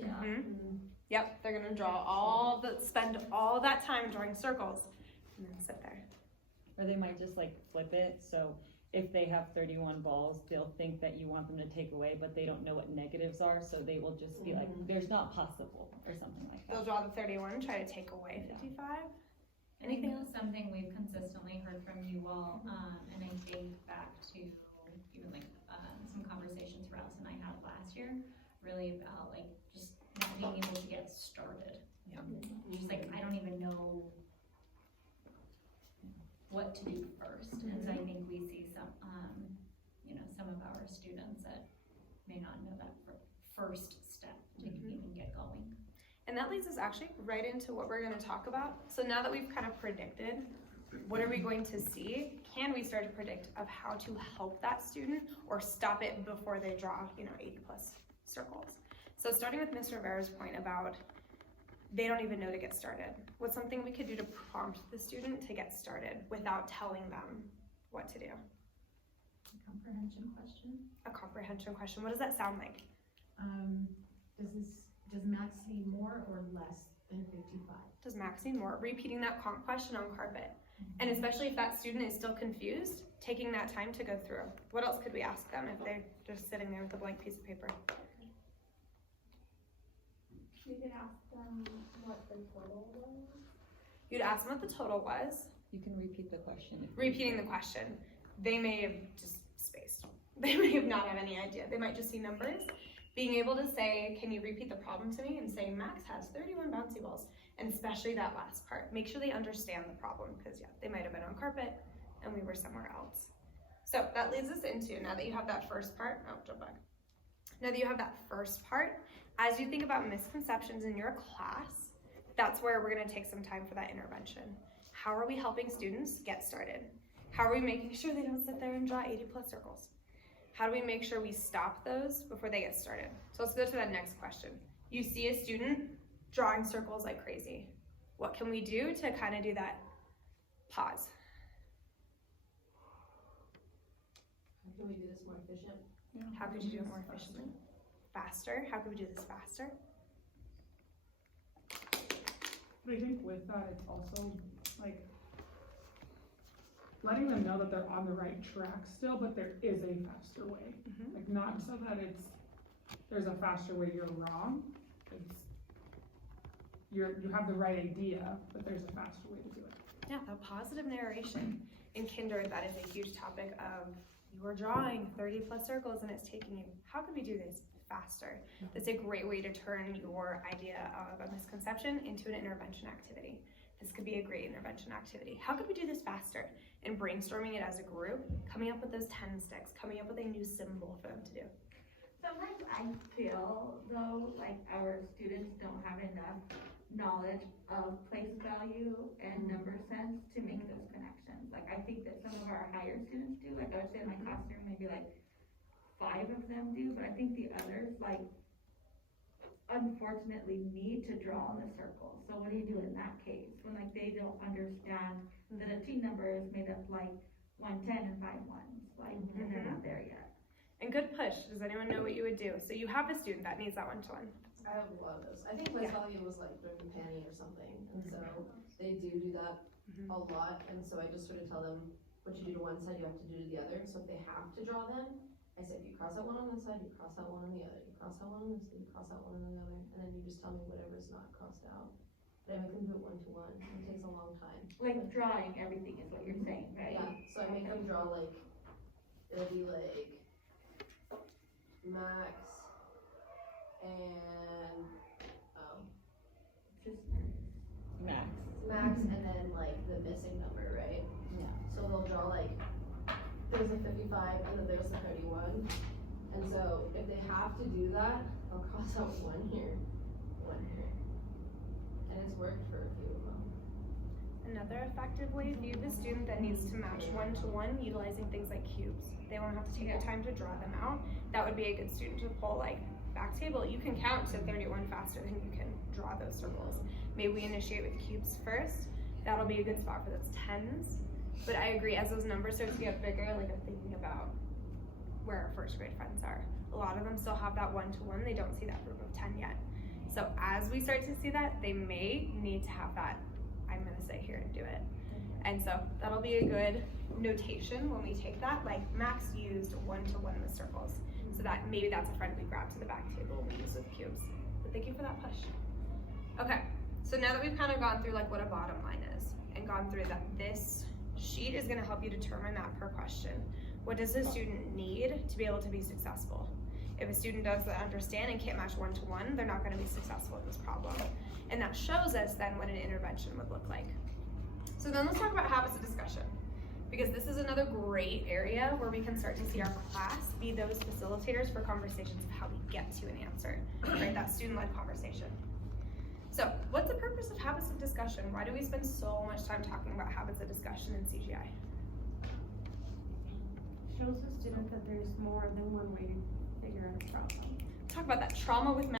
Yeah. Yep, they're gonna spend all that time drawing circles and then sit there. Or they might just like flip it, so if they have 31 balls, they'll think that you want them to take away, but they don't know what negatives are, so they will just be like, there's not possible, or something like They'll that. draw the 31, try to take away 55. Anything else? Something we've consistently heard from you all, and I think back to even like some conversations Rouse and I had last year, really about like just not being able to get started. Yeah. Just like, I don't even know what to do first. And so I think we see some, some of our students that may not know that first step to even get going. And that leads us actually right into what we're going to talk about. So now that we've kind of predicted, what are we going to see? Can we start to predict of how to help that student or stop it before they draw, 80 plus circles? So starting with Ms. Rivera's point about they don't even know to get started. What's something we could do to prompt the student to get started without telling them what to do? Comprehension question. A comprehension question. What does that sound like? Does Max need more or less than 55? Does Max need more? Repeating that comp question on carpet. And especially if that student is still confused, taking that time to go through. What else could we ask them if they're just sitting there with a blank piece of paper? You could ask them what the total was. You'd ask them what the total was. You can repeat the question. Repeating the question. They may have just spaced. They may have not had any idea. They might just see numbers. Being able to say, can you repeat the problem to me? And say, Max has 31 bouncy balls. And especially that last part. Make sure they understand the problem because they might have been on carpet and we were somewhere else. So that leads us into, now that you have that first part, jump back. Now that you have that first part, as you think about misconceptions in your class, that's where we're gonna take some time for that intervention. How are we helping students get started? How are we making sure they don't sit there and draw 80 plus circles? How do we make sure we stop those before they get started? So let's go to that next question. You see a student drawing circles like crazy. What can we do to kind of do that pause? How can we do this more efficient? How could you do it more efficiently? Faster? How could we do this faster? But I think with that, it's also like letting them know that they're on the right track still, but there is a faster way. Like not so that there's a faster way you're wrong. You have the right idea, but there's a faster way to do it. Yeah, a positive narration. In kinder, that is a huge topic of you are drawing 30 plus circles and it's taking you. How can we do this faster? That's a great way to turn your idea of a misconception into an intervention activity. This could be a great intervention activity. How could we do this faster? And brainstorming it as a group, coming up with those 10 sticks, coming up with a new symbol for them to do. Sometimes I feel though like our students don't have enough knowledge of place value and number sense to make those connections. Like I think that some of our higher students do, like I would say in my classroom maybe like 5 of them do, but I think the others like unfortunately need to draw on the circle. So what do you do in that case when like they don't understand that a team number is made up like 1 10 and 5 1s, like and they're not there yet. And good push. Does anyone know what you would do? So you have a student that needs that one-to-one. I have a lot of those. I think place value was like during Penny or something, and so they do that a lot. And so I just sort of tell them what you do to one side, you have to do to the other. So if they have to draw them, I say if you cross out one on this side, you cross out one on the other. You cross out one on this, you cross out one on the other, and then you just tell me whatever's not crossed out. But I make them do it one-to-one. It takes a long time. Like drawing everything is what you're saying, right? Yeah. So I make them draw like it'll be like Max and Just Max and then like the missing number, right? Yeah. So they'll draw like there's a 55 and then there's a 31. And so if they have to do that, they'll cross out one here, one here. And it's worked for a few of them. Another effective way, view the student that needs to match one-to-one, utilizing things like cubes. They won't have to take the time to draw them out. That would be a good student to pull like back table. You can count to 31 faster than you can draw those circles. Maybe we initiate with cubes first. That'll be a good spot for those 10s. But I agree, as those numbers start to get bigger, like I'm thinking about where our first grade friends are. A lot of them still have that one-to-one, they don't see that group of 10 yet. So as we start to see that, they may need to have that, I'm gonna say here and do it. And so that'll be a good notation when we take that, like Max used one-to-one with circles. So that maybe that's a friend we grab to the back table we use with cubes. But thank you for that push. Okay, so now that we've kind of gone through like what a bottom line is and gone through that, this sheet is gonna help you determine that per question. What does a student need to be able to be successful? If a student doesn't understand and can't match one-to-one, they're not gonna be successful with this problem. And that shows us then what an intervention would look like. So then let's talk about habits of discussion, because this is another great area where we can start to see our class be those facilitators for conversations of how we get to an answer, right? That student-led conversation. So what's the purpose of habits of discussion? Why do we spend so much time talking about habits of discussion in CGI? Shows the student that there's more than one way to figure out a problem. Talk about that trauma with